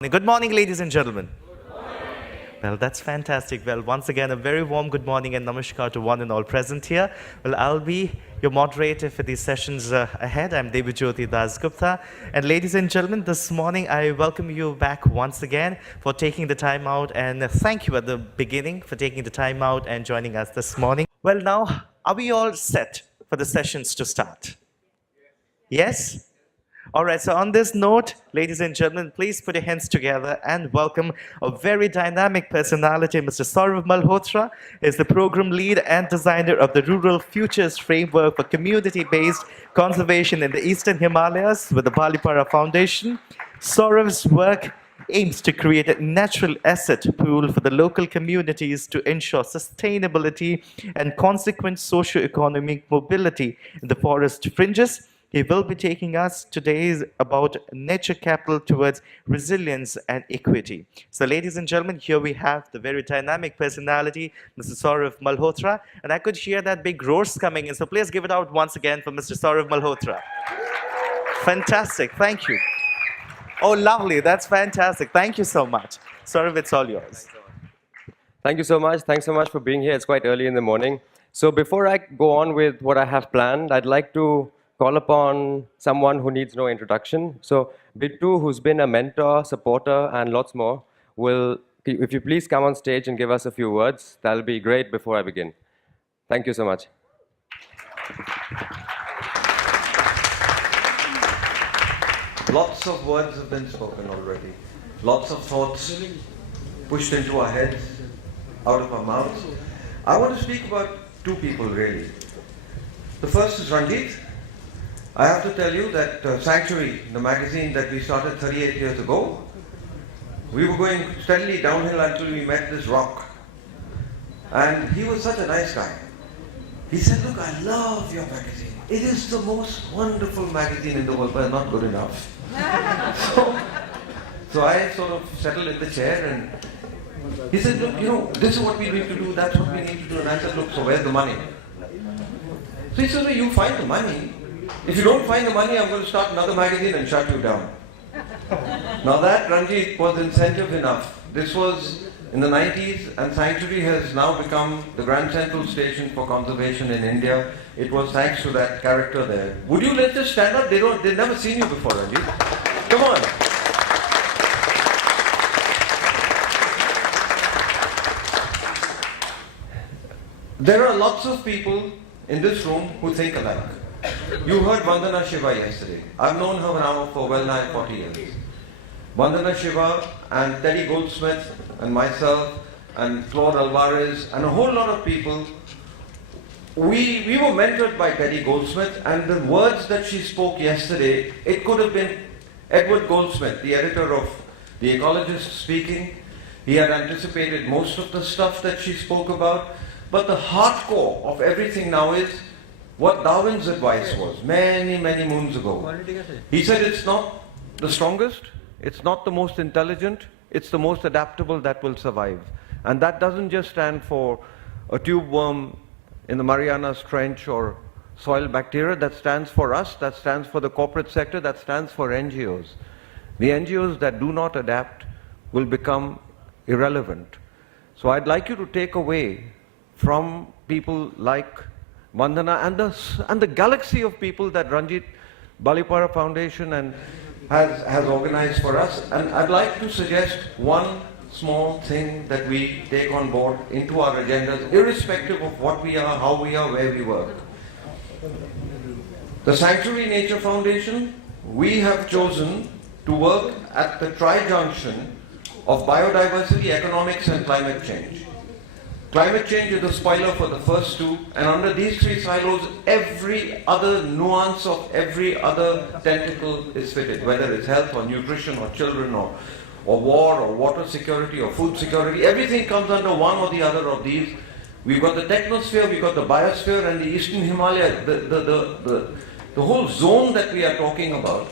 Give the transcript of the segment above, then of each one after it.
Good morning, ladies and gentlemen. Well, that's fantastic. Well, once again, a very warm good morning and namaskar to one and all present here. Well, I'll be your moderator for these sessions ahead. I'm Devajyoti Dasgupta. And ladies and gentlemen, this morning I welcome you back once again for taking the time out. And thank you at the beginning for taking the time out and joining us this morning. Well, now, are we all set for the sessions to start? Yes? All right, so on this note, ladies and gentlemen, please put your hands together and welcome a very dynamic personality, Mr. Saurav Malhotra. Is the program lead and designer of the Rural Futures Framework for Community-Based Conservation in the Eastern Himalayas with the Balipara Foundation. Saurav's work aims to create a natural asset pool for the local communities to ensure sustainability and consequent socio-economic mobility in the forest fringes. He will be taking us today about nature capital towards resilience and equity. So ladies and gentlemen, here we have the very dynamic personality, Mr. Saurav Malhotra. And I could hear that big roars coming in. So please give it out once again for Mr. Saurav Malhotra. Fantastic. Thank you. Oh, lovely. That's fantastic. Thank you so much. Saurav, it's all yours. Thank you so much. Thanks so much for being here. It's quite early in the morning. So before I go on with what I have planned, I'd like to call upon someone who needs no introduction. So Bittu, who's been a mentor, supporter, and lots more, will, if you please come on stage and give us a few words, that'll be great before I begin. Thank you so much. Lots of words have been spoken already. Lots of thoughts pushed into our heads, out of our mouths. I want to speak about two people really. The first is Ranjit. I have to tell you that Sanctuary, the magazine that we started 38 years ago, we were going steadily downhill until we met this rock. And he was such a nice guy. He said, look, I love your magazine. It is the most wonderful magazine in the world, but not good enough. so I sort of settled in the chair and he said, look, this is what we need to do, that's what we need to do. And I said, look, so where's the money? So he said, well, you find the money. If you don't find the money, I'm going to start another magazine and shut you down. Now that, Ranjit, was incentive enough. This was in the 90s, and Sanctuary has now become the Grand Central Station for conservation in India. It was thanks to that character there. Would you let us stand up? They've never seen you before, Ranjit. Come on. There are lots of people in this room who think alike. You heard Vandana Shiva yesterday. I've known her now for well nigh 40 years. Vandana Shiva and Teddy Goldsmith and myself and Claude Alvarez and a whole lot of people, we were mentored by Teddy Goldsmith, and the words that she spoke yesterday, it could have been Edward Goldsmith, the editor of The Ecologist, speaking. He had anticipated most of the stuff that she spoke about, but the hardcore of everything now is what Darwin's advice was many, many moons ago. He said it's not the strongest, it's not the most intelligent, it's the most adaptable that will survive. And that doesn't just stand for a tube worm in the Marianas Trench or soil bacteria. That stands for us, that stands for the corporate sector, that stands for NGOs. The NGOs that do not adapt will become irrelevant. So I'd like you to take away from people like Vandana and the galaxy of people that Ranjit Balipara Foundation has organized for us. And I'd like to suggest one small thing that we take on board into our agendas, irrespective of what we are, how we are, where we work. The Sanctuary Nature Foundation, we have chosen to work at the tri-junction of biodiversity, economics, and climate change. Climate change is the spoiler for the first two, and under these three silos, every other nuance of every other tentacle is fitted, whether it's health or nutrition or children or war or water security or food security. Everything comes under one or the other of these. We've got the technosphere, we've got the biosphere, and the Eastern Himalaya, the whole zone that we are talking about.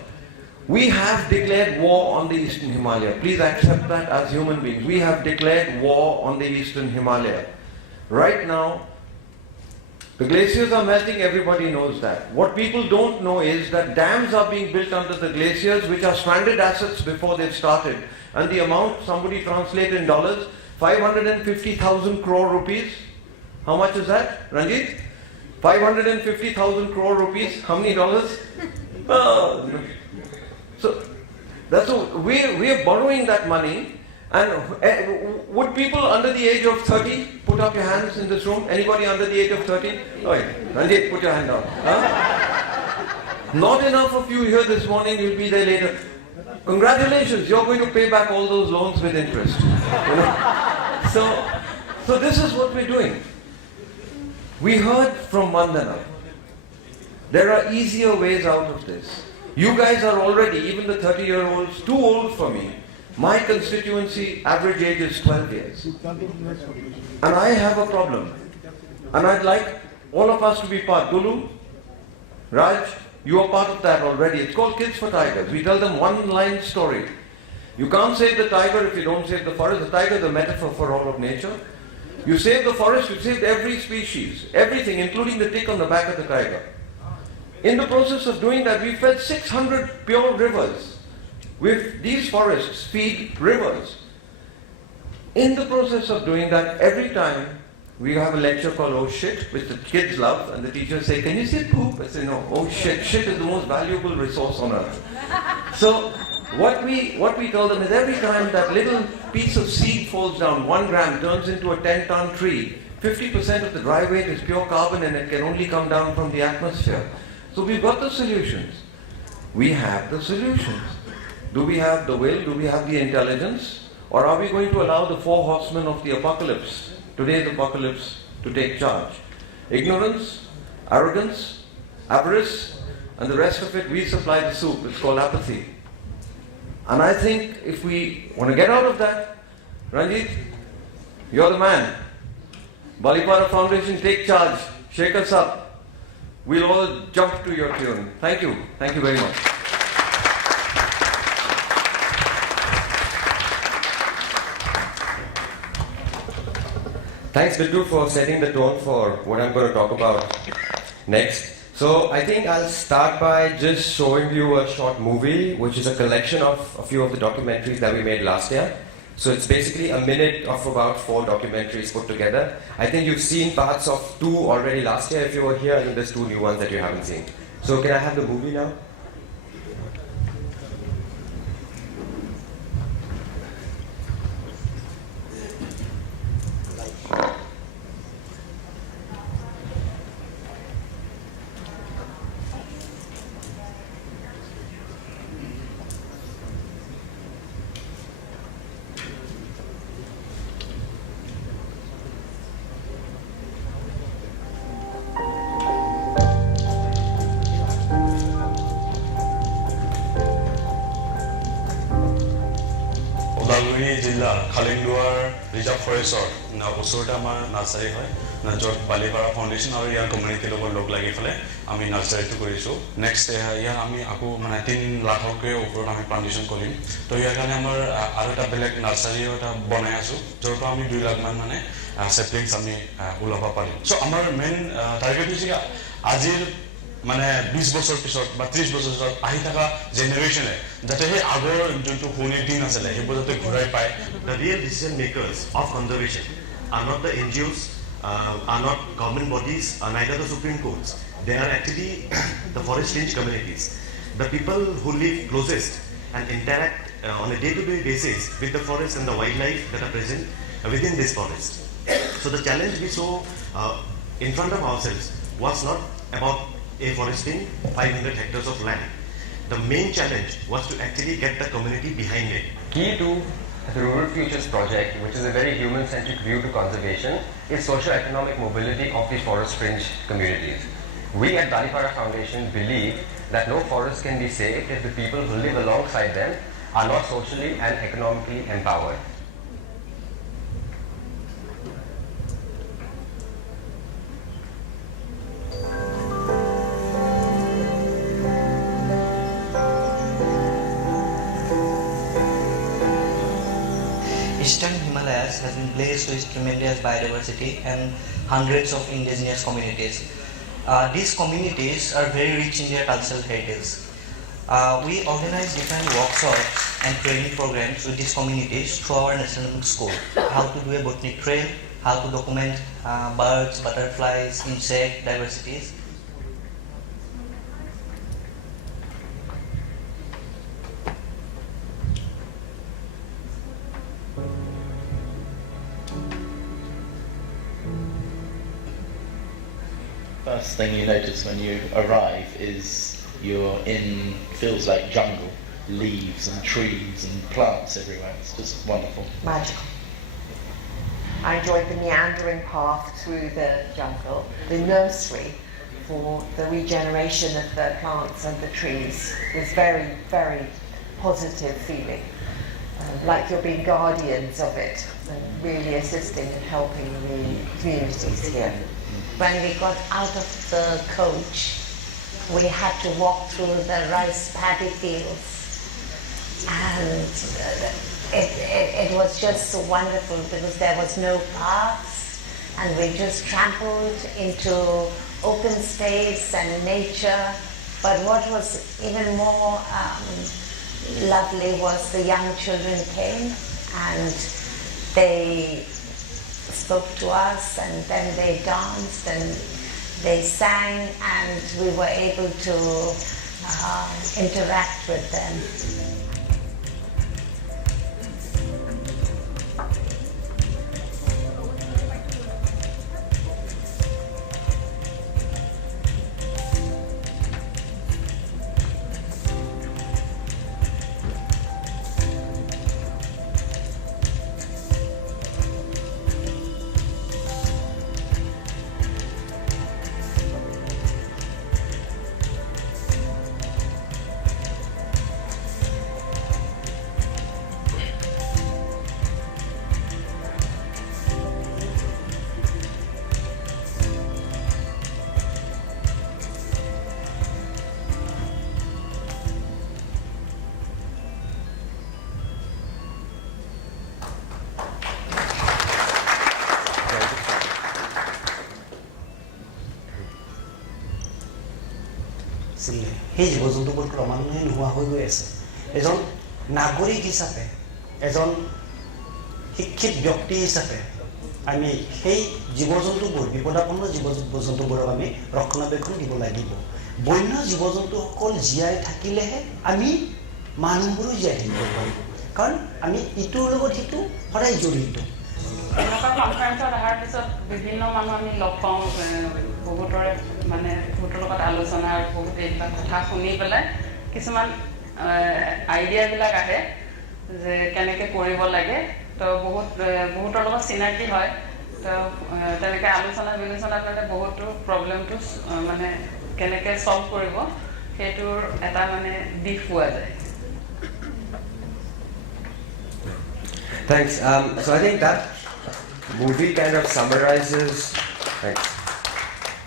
We have declared war on the Eastern Himalaya. Please accept that as human beings. We have declared war on the Eastern Himalaya. Right now, the glaciers are melting, everybody knows that. What people don't know is that dams are being built under the glaciers, which are stranded assets before they've started. and the amount somebody translate in dollars, 550,000 crore rupees. How much is that, Ranjit? 550,000 crore rupees. How many dollars? So that's we're borrowing that money. And would people under the age of 30 put up your hands in this room? Anybody under the age of 30? Oh, yeah. Ranjit, put your hand down. Huh? Not enough of you here this morning. You'll be there later. Congratulations, you're going to pay back all those loans with interest. You know? So this is what we're doing. We heard from Vandana. There are easier ways out of this. You guys are already, even the 30-year-olds, too old for me. My constituency average age is 12 years. And I have a problem. And I'd like all of us to be part. Gulu, Raj, you are part of that already. It's called Kids for Tigers. We tell them one-line story. You can't save the tiger if you don't save the forest. The tiger is a metaphor for all of nature. You save the forest, you saved every species. Everything, including the tick on the back of the tiger. In the process of doing that, we fed 600 pure rivers. With these forests feed rivers. In the process of doing that, every time we have a lecture called Oh Shit, which the kids love, and the teachers say, can you say poop? I say, no, oh shit, shit is the most valuable resource on earth. So what we tell them is every time that little piece of seed falls down, 1 gram turns into a 10-ton tree, 50% of the dry weight is pure carbon and it can only come down from the atmosphere. So we've got the solutions. We have the solutions. Do we have the will? Do we have the intelligence? Or are we going to allow the 4 horsemen of the apocalypse, today's apocalypse, to take charge? Ignorance, arrogance, avarice, and the rest of it, we supply the soup. It's called apathy. And I think if we want to get out of that, Ranjit, you're the man. Balipara Foundation, take charge. Shake us up. We'll all jump to your tune. Thank you. Thank you very much. Thanks, Bittu, for setting the tone for what I'm going to talk about next. So I think I'll start by just showing you a short movie, which is a collection of a few of the documentaries that we made last year. So it's basically a minute of about 4 documentaries put together. I think you've seen parts of 2 already last year if you were here, and there's 2 new ones that you haven't seen. So can I have the movie now? जिल्ला खालिंगुआर reserve forester ओसरते आमार nursery है जत Balipara foundation और यार community लोग लगी फले आमी nursery next यार आमी आको माने 3 लाखके ऊपर आमी प्लांटेशन करिम तो यार कारण आमार आरो एटा बेलेग नार्सारी एटा बनाय आसु जत आमी 2 लाख मान माने सेप्लिंग्स आमी उलाबा पारिम सो आमार मेन टार्गेट হৈছে আজিৰ মানে 20 বছৰ পিছত বা 30 বছৰ পিছত আহি থকা জেনাৰেশনে যাতে হে আগৰ যোনটো হুনি দিন আছিল হেবোৰ যাতে ঘূৰাই পায় The real decision makers of conservation are not the NGOs, are not government bodies, are neither the Supreme Courts. They are actually the forest range communities, the people who live closest and interact on a day-to-day basis with the forest and the wildlife that are present within this forest. So the challenge we saw in front of ourselves was not about afforesting 500 hectares of land. The main challenge was to actually get the community behind it. Key to the Rural Futures project, which is a very human-centric view to conservation, is socio-economic mobility of the forest fringe communities. We at Balipara Foundation believe that no forest can be saved if the people who live alongside them are not socially and economically empowered. Eastern Himalayas has been blessed with tremendous biodiversity and hundreds of indigenous communities. These communities are very rich in their cultural heritage. We organize different workshops and training programs with these communities through our national school. How to do a botanic trail, how to document birds, butterflies, insect diversities. First thing you notice when you arrive is you're in, feels like jungle, leaves and trees and plants everywhere. It's just wonderful. Magical. I enjoyed the meandering path through the jungle, the nursery for the regeneration of the plants and the trees. It was very, very positive feeling, like you're being guardians of it and really assisting and helping the communities here. When we got out of the coach, we had to walk through the rice paddy fields, and it was just so wonderful because there was no paths, and we just trampled into open space and nature. But what was even more lovely was the young children came and they spoke to us, and then they danced and they sang, and we were able to interact with them. সেই জীৱ জন্তুবোৰ ক্ৰমান্বয়ে নোহোৱা হৈ গৈ আছে। এজন নাগৰিক হিচাপে, এজন শিক্ষিত ব্যক্তি হিচাপে আমি সেই জীৱ জন্তুবোৰ, বিপদাপন্ন জীৱ জন্তুবোৰক আমি ৰক্ষণাবেক্ষণ দিব লাগিব। বন্য জীৱ জন্তুসকল জীয়াই থাকিলেহে আমি মানুহবোৰো জীয়াই থাকিব পাৰিব, কাৰণ আমি ইটোৰ লগত সিটো সদায় জড়িত। এনেকুৱা কনফাৰেন্সত অহাৰ পিছত বিভিন্ন মানুহ আমি লগ পাওঁ, বহুতৰে মানে বহুতৰ লগত আলোচনা আৰু বহুত এইবিলাক কথা শুনি পেলাই কিছুমান আইডিয়াবিলাক আহে যে কেনেকৈ কৰিব লাগে। তো বহুতৰ লগত চিনাকি হয়, তো তেনেকৈ আলোচনা বিলোচনা কৰিলে বহুতো প্ৰব্লেমটো মানে কেনেকৈ সলভ কৰিব সেইটোৰ এটা মানে দিশ পোৱা যায়। Thanks. So I think that movie kind of summarizes like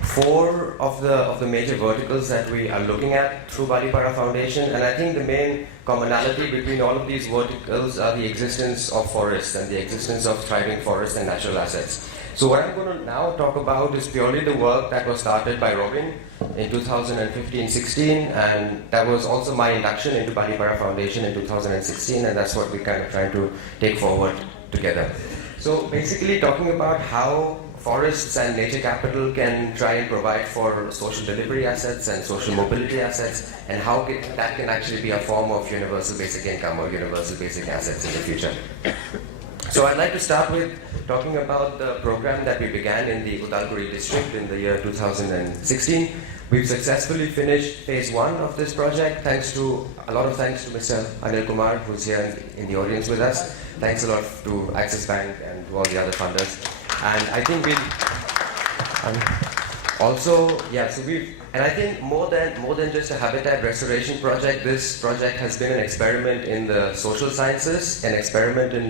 4 of the major verticals that we are looking at through Balipara Foundation, and I think the main commonality between all of these verticals are the existence of forests and the existence of thriving forests and natural assets. So what I'm going to now talk about is purely the work that was started by Robin in 2015-16, and that was also my induction into Balipara Foundation in 2016, and that's what we're kind of trying to take forward together. So basically talking about how forests and nature capital can try and provide for social delivery assets and social mobility assets, and how that can actually be a form of universal basic income or universal basic assets in the future. So I'd like to start with talking about the program that we began in the Udalguri district in the year 2016. We've successfully finished phase 1 of this project, a lot of thanks to Mr. Anil Kumar, who's here in the audience with us. Thanks a lot to Axis Bank and to all the other funders. And I think I think more than just a habitat restoration project, this project has been an experiment in the social sciences, an experiment in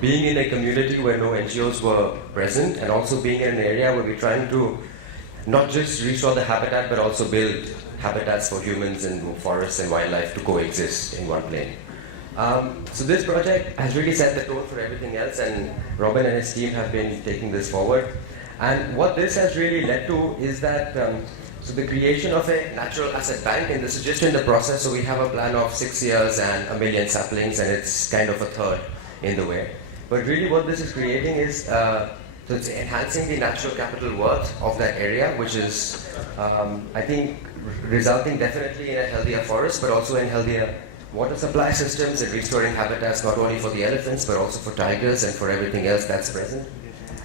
being in a community where no NGOs were present, and also being in an area where we're trying to not just restore the habitat, but also build habitats for humans and forests and wildlife to coexist in one plane. So this project has really set the tone for everything else, and Robin and his team have been taking this forward. And what this has really led to is that So the creation of a natural asset bank, and this is just in the process, so we have a plan of 6 years and 1 million saplings, and it's kind of a third in the way. But really what this is creating is, so it's enhancing the natural capital worth of that area, which is, I think, resulting definitely in a healthier forest, but also in healthier water supply systems and restoring habitats not only for the elephants, but also for tigers and for everything else that's present.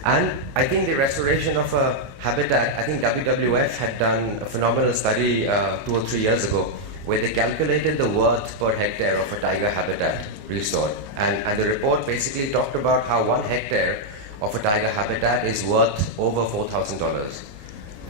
And I think the restoration of a habitat, I think WWF had done a phenomenal study 2 or 3 years ago, where they calculated the worth per hectare of a tiger habitat restored. And the report basically talked about how 1 hectare of a tiger habitat is worth over $4,000,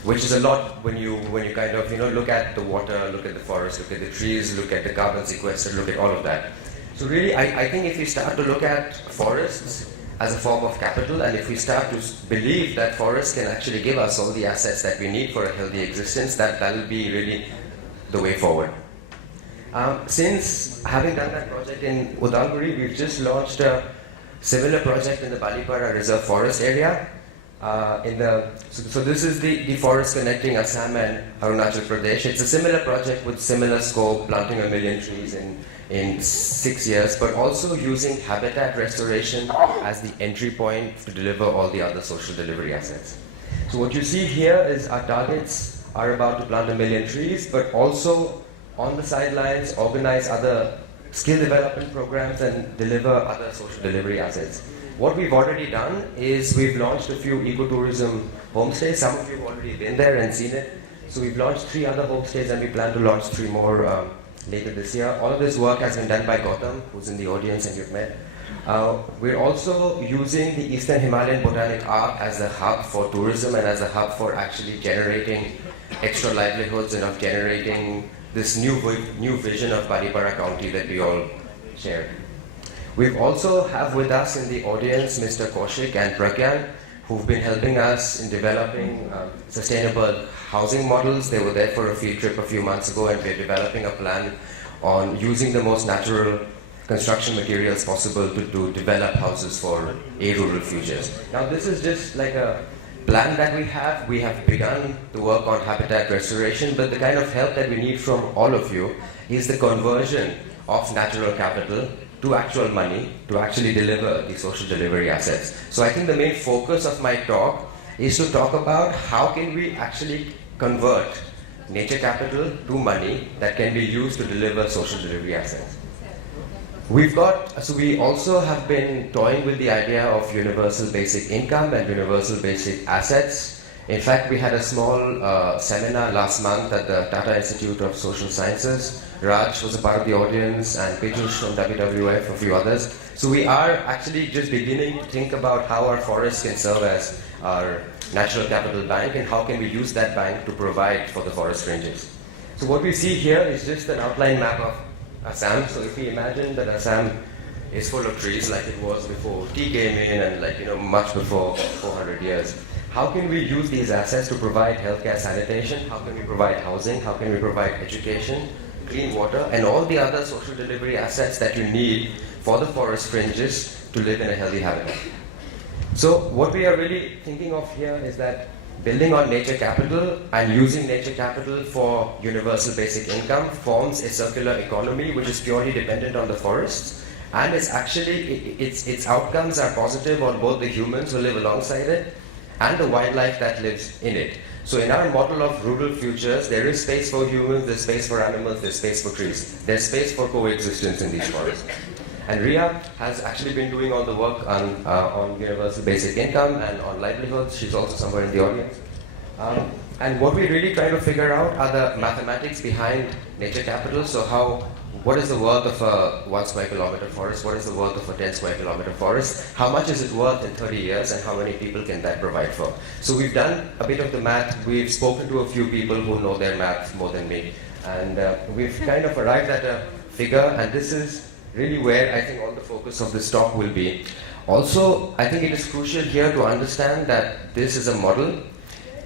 which is a lot when you kind of look at the water, look at the forest, look at the trees, look at the carbon sequestered, look at all of that. So really, I think if we start to look at forests as a form of capital, and if we start to believe that forests can actually give us all the assets that we need for a healthy existence, that will be really the way forward. Since having done that project in Udalguri, we've just launched a similar project in the Balipara Reserve Forest area. So this is the forest connecting Assam and Arunachal Pradesh. It's a similar project with similar scope, planting 1 million trees in 6 years, but also using habitat restoration as the entry point to deliver all the other social delivery assets. So what you see here is our targets are about to plant 1 million trees, but also on the sidelines organize other skill development programs and deliver other social delivery assets. What we've already done is we've launched a few ecotourism homestays. Some of you have already been there and seen it. So we've launched 3 other homestays and we plan to launch 3 more later this year. All of this work has been done by Gautam, who's in the audience and you've met. We're also using the Eastern Himalayan Botanic Arc as a hub for tourism and as a hub for actually generating extra livelihoods and of generating this new vision of Balipara County that we all share. We also have with us in the audience Mr. Kaushik and Pragyan, who've been helping us in developing sustainable housing models. They were there for a field trip a few months ago, and we're developing a plan on using the most natural construction materials possible to develop houses for a rural futures. Now this is just like a plan that we have. We have begun to work on habitat restoration, but the kind of help that we need from all of you is the conversion of natural capital to actual money to actually deliver the social delivery assets. So I think the main focus of my talk is to talk about how can we actually convert nature capital to money that can be used to deliver social delivery assets. So we also have been toying with the idea of universal basic income and universal basic assets. In fact, we had a small seminar last month at the Tata Institute of Social Sciences. Raj was a part of the audience, and Piyush from WWF, a few others. So we are actually just beginning to think about how our forests can serve as our natural capital bank and how can we use that bank to provide for the forest ranges. So what we see here is just an outline map of Assam. So if we imagine that Assam is full of trees like it was before tea came in and much before 400 years. How can we use these assets to provide healthcare sanitation? How can we provide housing? How can we provide education, clean water, and all the other social delivery assets that you need for the forest fringes to live in a healthy habitat? So what we are really thinking of here is that building on nature capital and using nature capital for universal basic income forms a circular economy which is purely dependent on the forests, and it's actually its outcomes are positive on both the humans who live alongside it and the wildlife that lives in it. So in our model of rural futures, there is space for humans, there's space for animals, there's space for trees. There's space for coexistence in these forests. And Ria has actually been doing all the work on universal basic income and on livelihoods. She's also somewhere in the audience. And what we really try to figure out are the mathematics behind nature capital. So what is the worth of a 1 square kilometer forest? What is the worth of a 10 square kilometer forest? How much is it worth in 30 years and how many people can that provide for? So we've done a bit of the math. We've spoken to a few people who know their math more than me. And we've kind of arrived at a figure, and this is really where I think all the focus of this talk will be. Also, I think it is crucial here to understand that this is a model.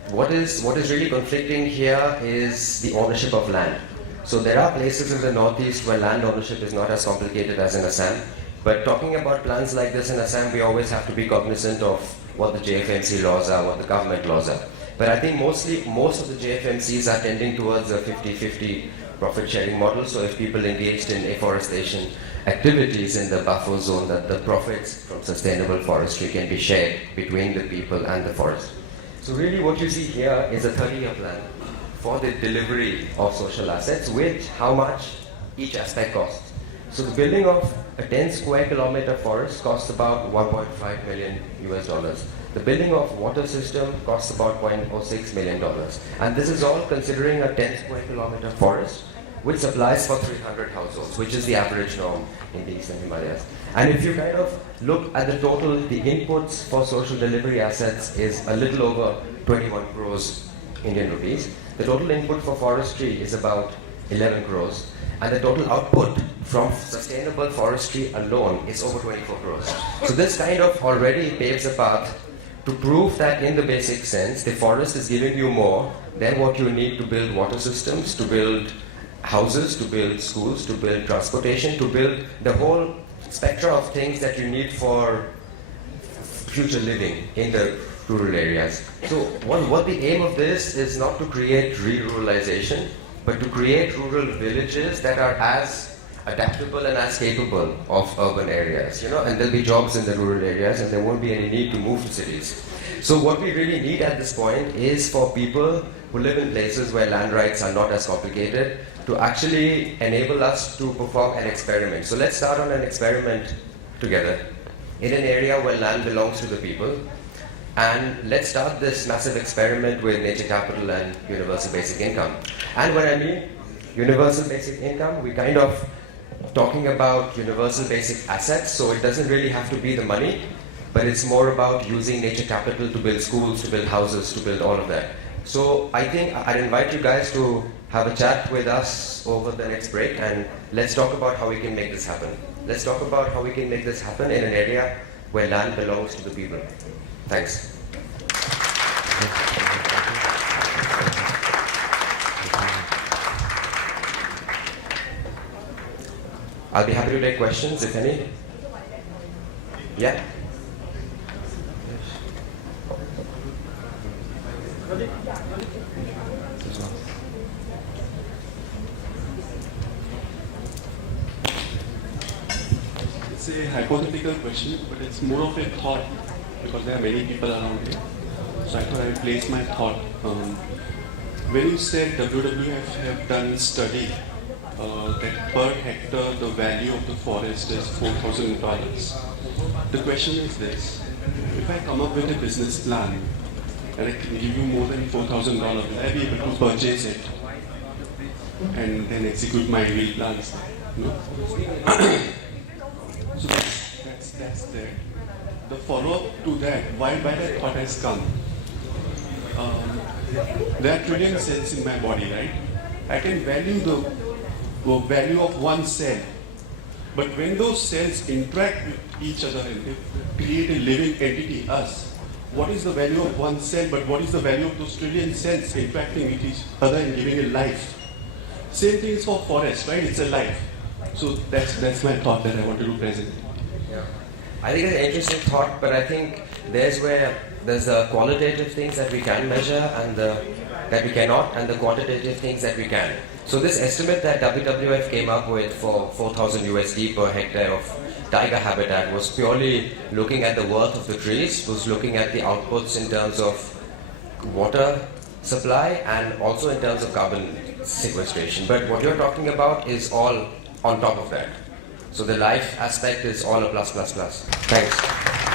What is really conflicting here is the ownership of land. So there are places in the northeast where land ownership is not as complicated as in Assam. But talking about plans like this in Assam, we always have to be cognizant of what the JFMC laws are, what the government laws are. But I think most of the JFMCs are tending towards a 50-50 profit sharing model. So if people engaged in afforestation activities in the buffer zone, that the profits from sustainable forestry can be shared between the people and the forest. So really what you see here is a 30-year plan for the delivery of social assets with how much each aspect costs. So the building of a 10 square kilometer forest costs about $1.5 million US. The building of water system costs about $0.06 million. And this is all considering a 10 square kilometer forest which supplies for 300 households, which is the average norm in the Eastern Himalayas. And if you kind of look at the total, the inputs for social delivery assets is a little over 21 crores Indian rupees. The total input for forestry is about 11 crores. And the total output from sustainable forestry alone is over 24 crores. So this kind of already paves a path to prove that in the basic sense, the forest is giving you more than what you need to build water systems, to build houses, to build schools, to build transportation, to build the whole spectrum of things that you need for future living in the rural areas. So what the aim of this is not to create re-ruralization, but to create rural villages that are as adaptable and as capable of urban areas, and there'll be jobs in the rural areas and there won't be any need to move to cities. So what we really need at this point is for people who live in places where land rights are not as complicated to actually enable us to perform an experiment. So let's start on an experiment together in an area where land belongs to the people. And let's start this massive experiment with nature capital and universal basic income. And when I mean universal basic income, we kind of talking about universal basic assets, so it doesn't really have to be the money, but it's more about using nature capital to build schools, to build houses, to build all of that. So I think I'd invite you guys to have a chat with us over the next break and let's talk about how we can make this happen. Let's talk about how we can make this happen in an area where land belongs to the people. Thanks. I'll be happy to take questions, if any. Yeah? It's a hypothetical question, but it's more of a thought because there are many people around here. So I thought I would place my thought. When you said WWF have done a study that per hectare the value of the forest is $4,000. The question is this: if I come up with a business plan and I can give you more than $4,000, will I be able to purchase it and then execute my real plans? No? So that's there. The follow-up to that, why that thought has come. There are trillion cells in my body, right? I can value the value of one cell, but when those cells interact with each other and they create a living entity, us, what is the value of one cell, but what is the value of those trillion cells interacting with each other and giving a life? Same thing is for forest, right? It's a life. So that's my thought that I wanted to present. Yeah. I think it's an interesting thought, but I think there's the qualitative things that we can measure and that we cannot, and the quantitative things that we can. So this estimate that WWF came up with for $4,000 per hectare of tiger habitat was purely looking at the worth of the trees, was looking at the outputs in terms of water supply and also in terms of carbon sequestration. But what you're talking about is all on top of that. So the life aspect is all a plus, plus, plus. Thanks.